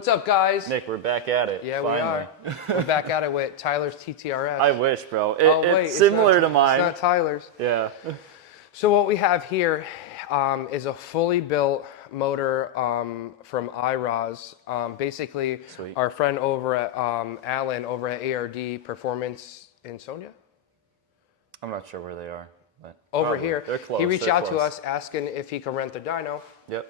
What's up, guys? Nick, we're back at it. Yeah, finally. we are. We're back at it with Tyler's TTRS. I wish, bro. It's similar to mine. It's not Tyler's. Yeah. So what we have here is a fully built motor from iROS. Basically, Sweet. our friend over at Alan over at ARD Performance in Sonia. I'm not sure where they are. But Over probably. here, They're close. he reached out to close. us asking if he could rent the dyno. Yep.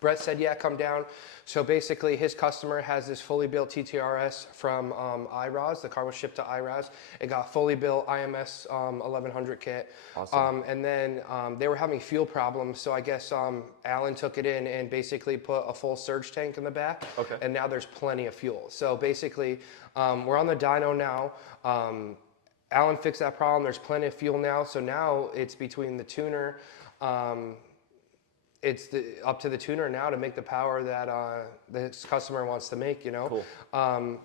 Brett said, yeah, come down. So basically, his customer has this fully built TTRS from iROS. The car was shipped to iROS. It got fully built IMS 1100 kit. Awesome. And then they were having fuel problems. So I guess Alan took it in and basically put a full surge tank in the back. Okay. And now there's plenty of fuel. So basically, we're on the dyno now. Alan fixed that problem. There's plenty of fuel now. So now it's between the tuner. It's up to the tuner now to make the power that this customer wants to make, you know. Cool.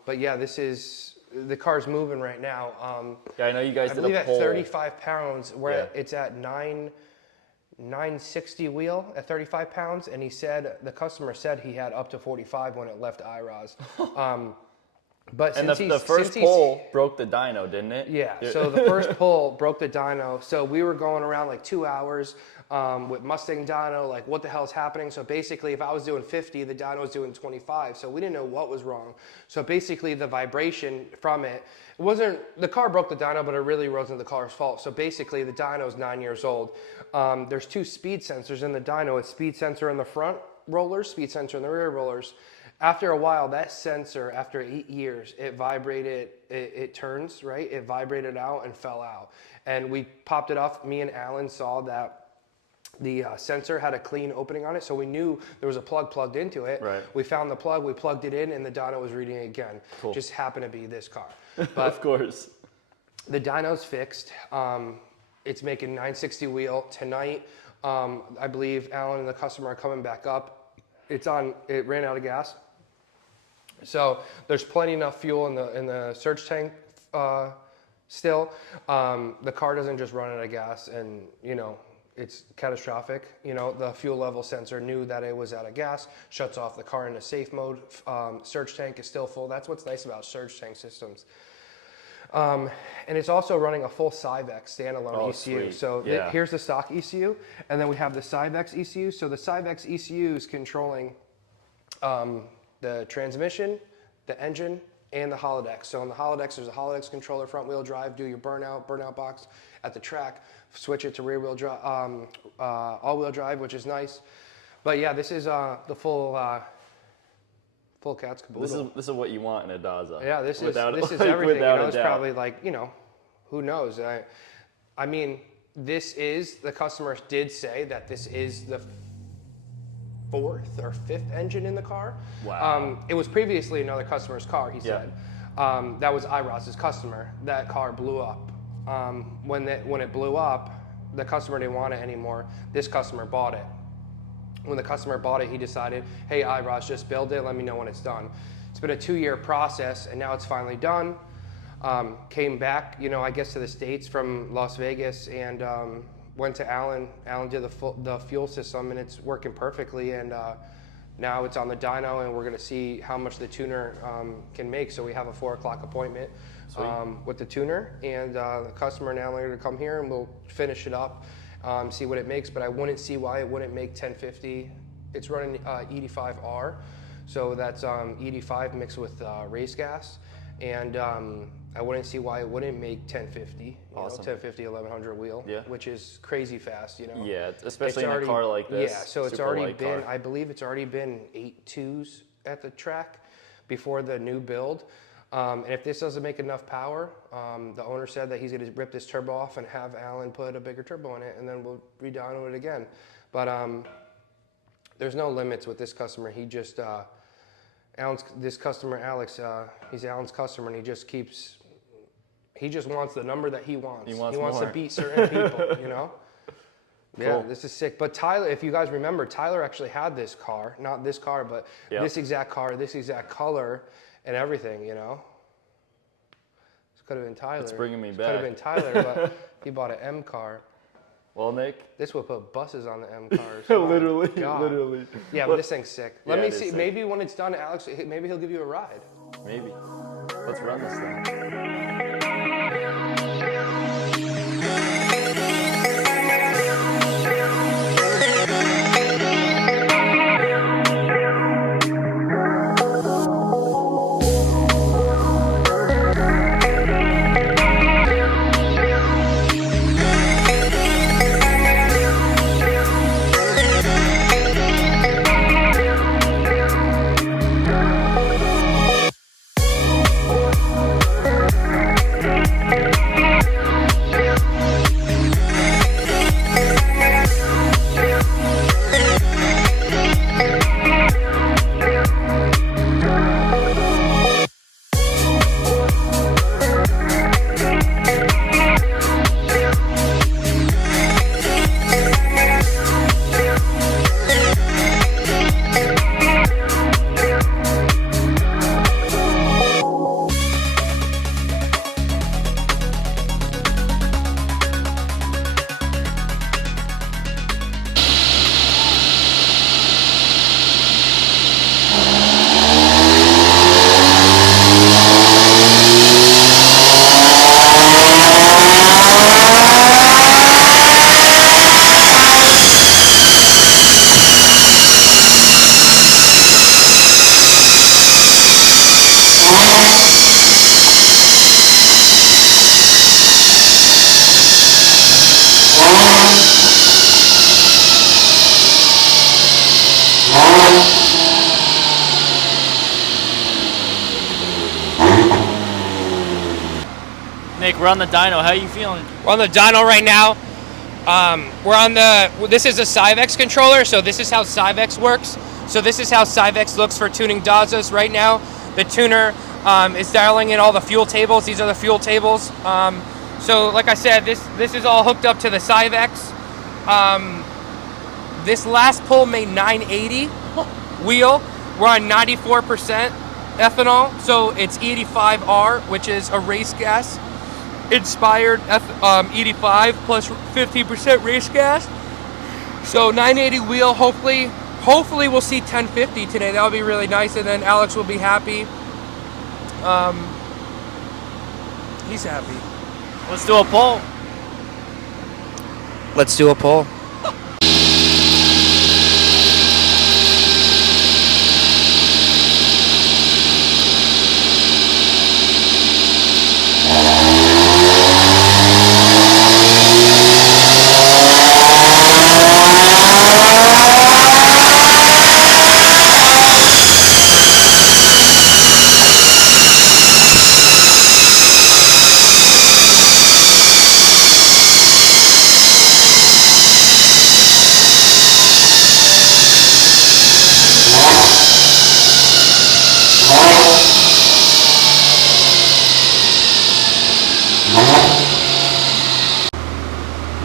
But yeah, the car's moving right now. Yeah, I know you guys I did believe a at poll. 35 pounds, it's at 960 wheel at 35 pounds, and the customer said he had up to 45 when it left iROS. But And the first pull broke the dyno, didn't it? Yeah, so the first pull broke the dyno. So we were going around like 2 hours with Mustang dyno, like what the hell is happening? So basically if I was doing 50, the dyno was doing 25. So we didn't know what was wrong. So basically the vibration from the car broke the dyno, but it really wasn't the car's fault. So basically the dyno is 9 years old. There's two speed sensors in the dyno. It's speed sensor in the front rollers, speed sensor in the rear rollers. After a while, that sensor, after 8 years, it vibrated, it turns, right? It vibrated out and fell out. And we popped it off. Me and Alan saw that the sensor had a clean opening on it, so we knew there was a plug plugged into it. Right. We found the plug, we plugged it in, and the dyno was reading again. Cool. Just happened to be this car. But Of course. the dyno's fixed. It's making 960 wheel tonight. I believe Alan and the customer are coming back up. It ran out of gas. So there's plenty enough fuel in the surge tank still. The car doesn't just run out of gas and, you know, it's catastrophic. You know, the fuel level sensor knew that it was out of gas, shuts off the car into safe mode. Surge tank is still full. That's what's nice about surge tank systems. And it's also running a full Cyvex standalone ECU. Sweet. So Yeah. here's the stock ECU, and then we have the Cyvex ECU. So the Cyvex ECU is controlling the transmission, the engine, and the holodeck. So on the holodeck, there's a holodeck controller, front wheel drive, do your burnout box at the track, switch it to rear wheel drive, all wheel drive, which is nice. But yeah, this is the full cat's caboodle. This is what you want in a Daza. Yeah, this is everything. Without You know, a it's doubt. probably like, you know, who knows? I mean, the customer did say that this is the fourth or fifth engine in the car. Wow. It was previously another customer's car, he said. That was iROS's customer. That car blew up. When it blew up, the customer didn't want it anymore. This customer bought it. When the customer bought it, he decided, hey, iROS, just build it. Let me know when it's done. It's been a 2-year process, and now it's finally done. Came back, you know, I guess to the States from Las Vegas, and went to Alan. Alan did the fuel system, and it's working perfectly. And now it's on the dyno, and we're going to see how much the tuner can make. So we have a 4 o'clock appointment with the tuner, and the customer and Alan are going to come here, and we'll finish it up, see what it makes. But I wouldn't see why it wouldn't make 1050. It's running ED5R, so that's ED5 mixed with race gas, and I wouldn't see why it wouldn't make 1050, Awesome. 1050, 1100 wheel, which is crazy fast, you know. Yeah, especially in a car like this. Yeah, so it's super already light been, car. I believe it's already been 8.2s at the track before the new build. And if this doesn't make enough power, the owner said that he's going to rip this turbo off and have Alan put a bigger turbo in it, and then we'll re-dyno it again. But there's no limits with this customer. He just, this customer, Alex, he's Alan's customer, and he just wants the number that he wants. He wants to more. beat certain people, you know? Yeah, Cool. this is sick. But Tyler, if you guys remember, Tyler actually had this car, not this car, but this exact car, this exact color, and everything, you know? This could have been Tyler. It's bringing me Could back. have been Tyler, but he bought an M car. Well, Nick. This will put buses on the M cars. Literally. God. Literally. Yeah, but this thing's sick. Let me see. Sick. Maybe when it's done, Alex, maybe he'll give you a ride. Maybe. Let's run this thing. Nick, we're on the dyno. How are you feeling? We're on the dyno right now. This is a Cyvex controller, so this is how Cyvex works. So this is how Cyvex looks for tuning Dazas right now. The tuner is dialing in all the fuel tables. These are the fuel tables. So like I said, this is all hooked up to the Cyvex. This last pull made 980 wheel. We're on 94% ethanol, so it's E85R, which is a race gas inspired E85 plus 15% race gas. So 980 wheel. Hopefully we'll see 1050 today. That would be really nice, and then Alex will be happy. He's happy. Let's do a poll. Let's do a poll.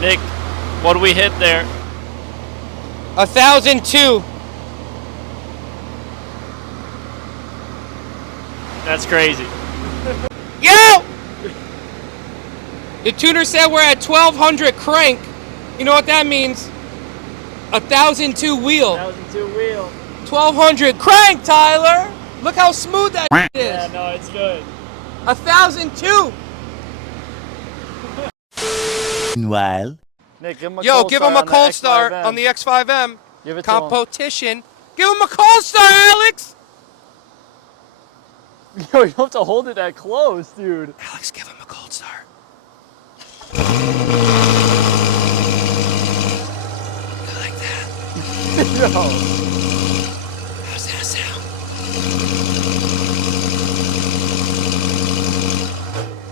Nick, what do we hit there? 1,002. That's crazy. Yo! The tuner said we're at 1,200 crank. You know what that means? 1,002 wheel. 1,002 wheel. 1,200 crank, Tyler. Look how smooth that is. Yeah, no, it's good. 1,002. Meanwhile, Nick, give him a Yo, cold give start him a on the cold start X5M. on the X5M. Give it to him. Competition. Give him a cold start, Alex. Yo, you don't have to hold it that close, dude. Alex, give him a cold start. You like that? Yo. How's that sound?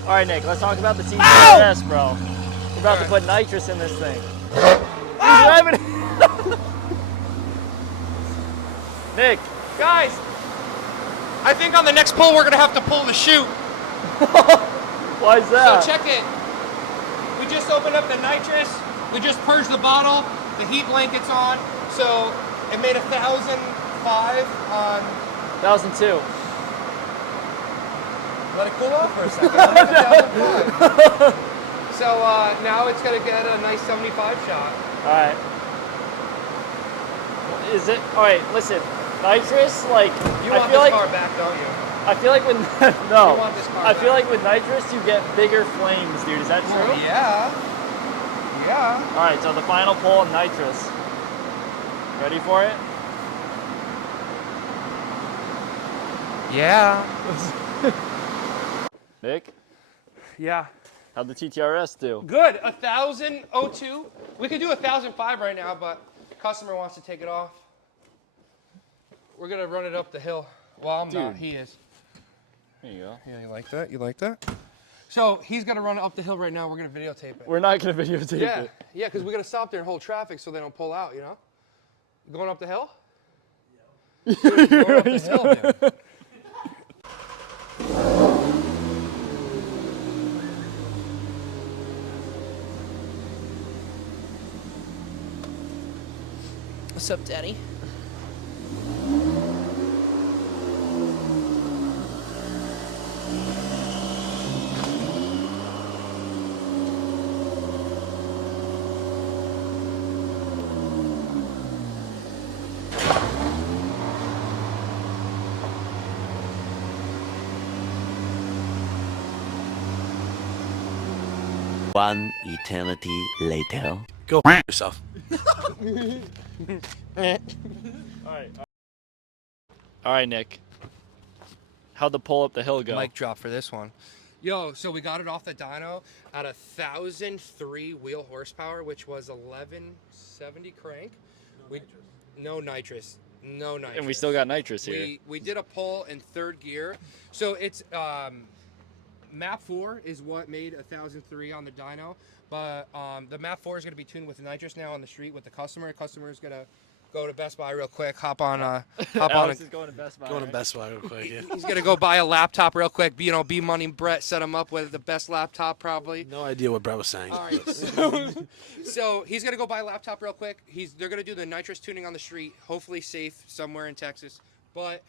All right, Nick, let's talk about the TTRS, bro. We're about to put nitrous in this thing. He's driving it. Nick. Guys, I think on the next pull we're gonna have to pull the chute. Why is that? So check it. We just opened up the nitrous. We just purged the bottle. The heat blanket's on. So it made 1,005 on. 1,002. Let it cool off for a second. Let it 1,005. So now it's gonna get a nice 75 shot. All right. Is it all right? Listen, nitrous, like You I want feel this like car back, don't you? I feel like with no, You want this car I feel back. like with nitrous you get bigger flames, dude. Is that true? Oh, yeah. Yeah. All right. So the final pull on nitrous. Ready for it? Yeah. Nick, Yeah. how'd the TTRS do? Good. 1,002. We could do 1,005 right now, but customer wants to take it off. We're gonna run it up the hill. Well, I'm not. Dude. He is. There you go. Yeah, you like that? You like that? So he's gonna run it up the hill right now. We're gonna videotape it. We're not gonna videotape Yeah, it. yeah, because we're gonna stop there and hold traffic so they don't pull out. You know? Going up the hill? Yeah. Going up the hill, dude. What's up, Daddy? One eternity later. Go f yourself. All right, Nick. How'd the pull up the hill go? Mic drop for this one. Yo, so we got it off the dyno at 1,003 wheel horsepower, which was 1170 crank. No nitrous. No nitrous. And we still got nitrous here. We did a pull in third gear. So it's map 4 is what made 1,003 on the dyno, but the map 4 is going to be tuned with nitrous now on the street with the customer. Customer is going to go to Best Buy real quick, hop on Alex is going to Best Buy. Going to Best Buy real quick. Yeah. He's gonna go buy a laptop real quick. B Money Brett set him up with the best laptop probably. No idea what Brett was saying. All right, so he's gonna go buy a laptop real quick. They're gonna do the nitrous tuning on the street, hopefully safe somewhere in Texas. But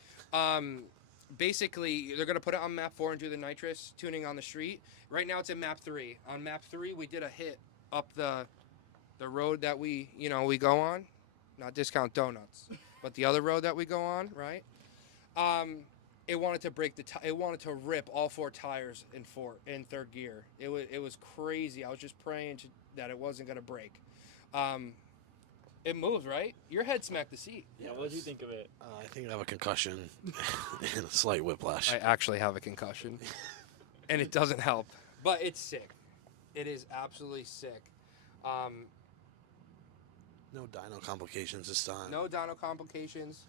basically, they're gonna put it on map 4 and do the nitrous tuning on the street. Right now, it's in map 3. On map 3, we did a hit up the road that we go on, not Discount Donuts, but the other road that we go on, right? It wanted to break it wanted to rip all 4 tires in third gear. It was crazy. I was just praying that it wasn't gonna break. It moved, right? Your head smacked the seat. Yeah, what did you think of it? I think I have a concussion and a slight whiplash. I actually have a concussion, and it doesn't help. But it's sick. It is absolutely sick. No dyno complications this time. No dyno complications.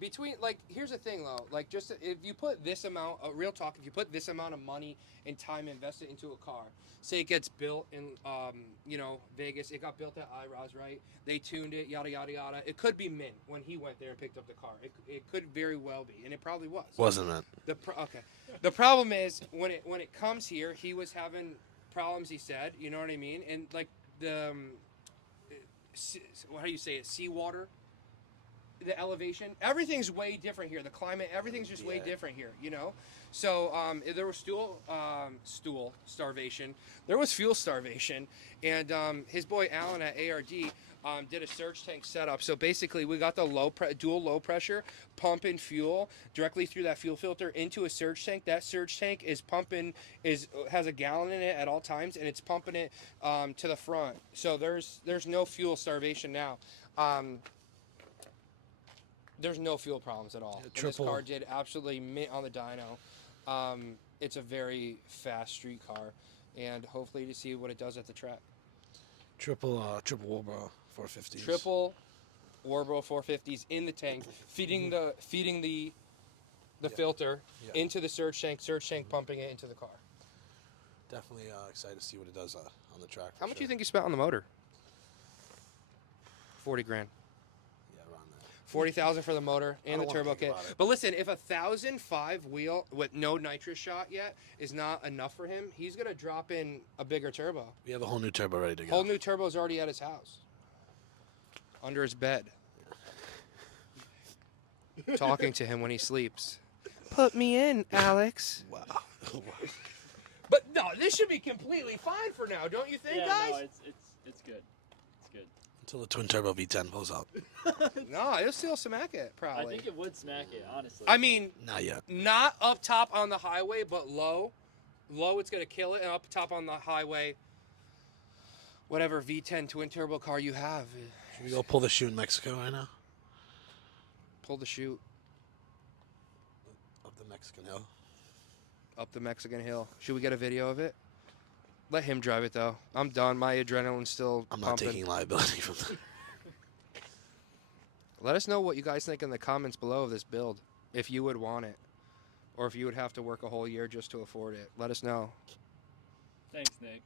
Here's the thing though, just if you put this amount, real talk, if you put this amount of money and time invested into a car, say it gets built in, Vegas, it got built at iROS, right? They tuned it, yada, yada, yada. It could be mint when he went there and picked up the car. It could very well be, and it probably was. Wasn't it? Okay. The problem is, when it comes here, he was having problems, he said, you know what I mean? And how do you say it, seawater, the elevation, everything's way different here. The climate, everything's just way different here, So there was stool starvation. There was fuel starvation. And his boy Alan at ARD did a surge tank setup. So basically we got the dual low pressure pumping fuel directly through that fuel filter into a surge tank. That surge tank is has a gallon in it at all times, and it's pumping it to the front. So there's no fuel starvation now. There's no fuel problems at all. And this car did absolutely mint on the dyno. It's a very fast street car, and hopefully to see what it does at the track. Triple Warborough 450s. Triple Warborough 450s in the tank, feeding the filter into the surge tank pumping it into the car. Definitely excited to see what it does on the track. How much do you think you spent on the motor? 40 grand. 40,000 for the motor and the turbo kit. But listen, if 1,005 wheel with no nitrous shot yet is not enough for him, he's gonna drop in a bigger turbo. We have a whole new turbo ready to go. Whole new turbo's already at his house, under his bed, talking to him when he sleeps. Put me in, Alex. Wow. But No, this should be completely fine for now, don't you think, Yeah, guys? no, it's good. It's good. Until the twin turbo V10 pulls up. No, it'll still smack it, I probably. think it would smack it, honestly. I mean, Not yet. not up top on the highway, but low. Low, it's going to kill it, and up top on the highway, whatever V10 twin turbo car you have, Should we go pull the shoe in Mexico right now? pull the chute Up the Mexican hill. up the Mexican hill. Should we get a video of it? Let him drive it, though. I'm done. My adrenaline's still I'm not pumping. taking liability from that. Let us know what you guys think in the comments below of this build. If you would want it. Or if you would have to work a whole year just to afford it. Let us know. Thanks, Nick.